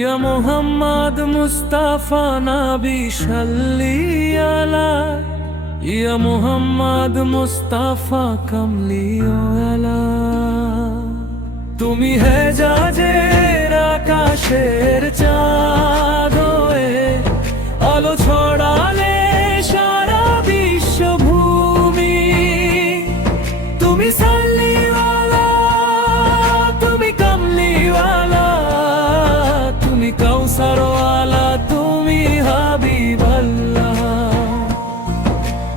ইয়া মুহাম্মদ মুস্তাফা নবী সাল্লি আলা, ইয়া মুহাম্মদ মুস্তাফা কামলিও আলা। তুমি হেজাজের আকাশের চাঁদ হয়ে আলো ছড়ালে সারা বিশ্বভূমি। তুমি সাল্লিওয়ালা, তুমি কামলিওয়ালা, তুমি কাউসারওয়ালা, তুমি হাবিবাল্লাহ।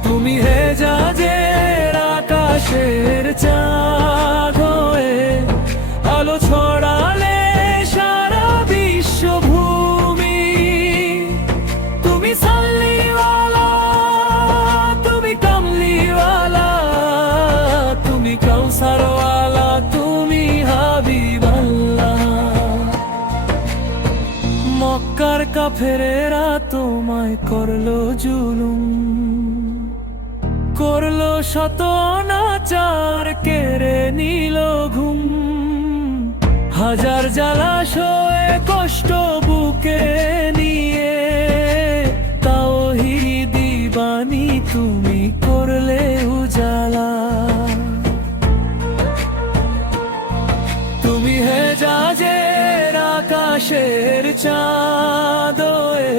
তুমি হেজাজের আকাশের চাঁদ হয়ে আলো ছড়ালে সারা বিশ্বভূমি। তুমি সাল্লিওয়ালা, তুমি কামলিওয়ালা, তুমি কাউসারওয়ালা, তুমি হাবিবাল্লাহ। মক্কার কাফেরেরা তোমায় করলো জুলুম, করলো শত অনাচার, কেড়ে নিল ঘুম। হাজার জলাশয়ে কষ্ট বুকে নিয়ে তাওহীদি বাণী তুমি করলে উজালা। তুমি হেজাজের আকাশের চাঁদ হয়ে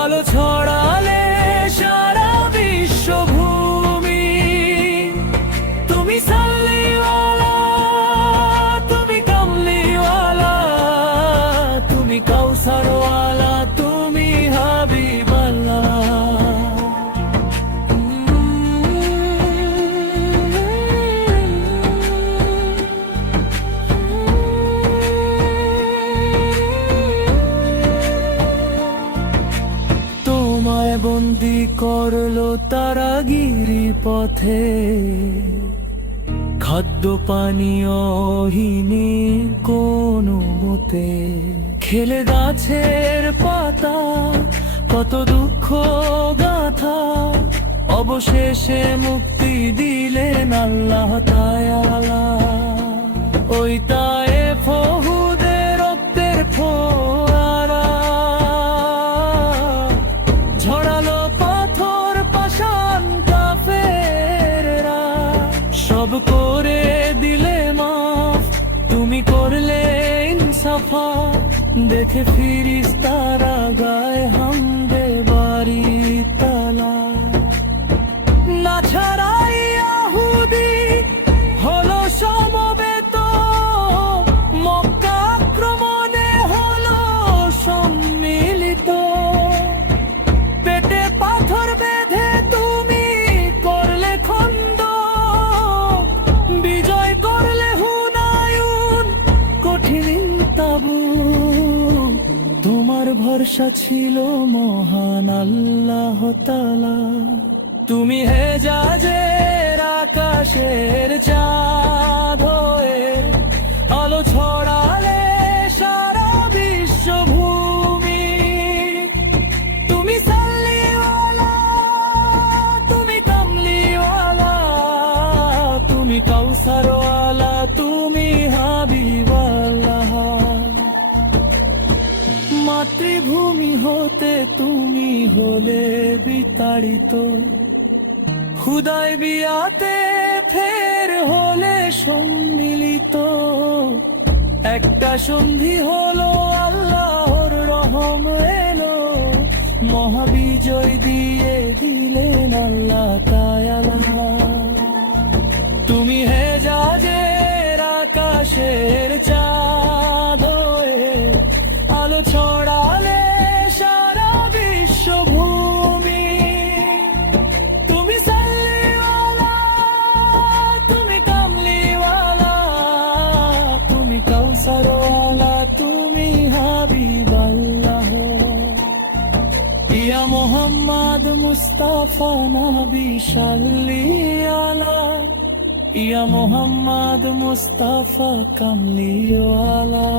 আলো ছড়ালে সারা বিশ্বভূমি। তুমি সাল্লিওয়ালা, তুমি কামলিওয়ালা, তুমি কাউসারওয়ালা, তুমি হাবিবাল্লাহ। তোমায় বন্দি করলো তারাগিরি পথে, খাদ্য পানীয়হীনে কোনো মতে। খেলে গাছের পাতা কত দুঃখ গাথা, অবশেষে মুক্তি দিলেন আল্লাহ তাআলা। ওই তায়েফ উহুদের রক্তের ফোয়ারা ঝরালো পাথর পাষাণ কাফেররা, সব করে দিলে মাফ, তুমি করলে ইনসাফা। দেখে ফিরিস্তারা গায়ে হামদে বারি তালা। না ছাড়াই ইহুদি হলো সমবেত, মক্কা আক্রমণে হলো সম্মিলিত। পেটে পাথর বেঁধে তুমি করলে খন্দ, বিজয় করলে হুনায়ুন কঠিন তাবু। তোমার ভরসা ছিল মহান আল্লাহ তাআলা। তুমি হেজাজের আকাশের চাঁদ হয়ে আলো ছড়ালে সারা বিশ্বভূমি। তুমি সাল্লিওয়ালা, তুমি কামলিওয়ালা, তুমি কাউসারওয়ালা, তুমি হাবিবাল্লাহ। মাতৃভূমি হতে তুমি হলে বিতাড়িত, হুদায়বিয়াতে ফের হলে সম্মিলিত। একটা সন্ধি হলো, আল্লাহর রহম এলো, মহাবিজয় দিয়ে দিলেন আল্লাহ তাআলা। তুমি হেজাজের আকাশের চাঁদ হয়ে আলো ছড়ালে সারা বিশ্বভূমি। তুমি সাল্লিওয়ালা, তুমি কামলিওয়ালা, তুমি কাউসারওয়ালা, তুমি হাবিবাল্লাহ। ইয়া মুহাম্মদ মুস্তাফা নবী সাল্লি আলা, ইয়া মুহাম্মদ মুস্তাফা কামলিওয়ালা।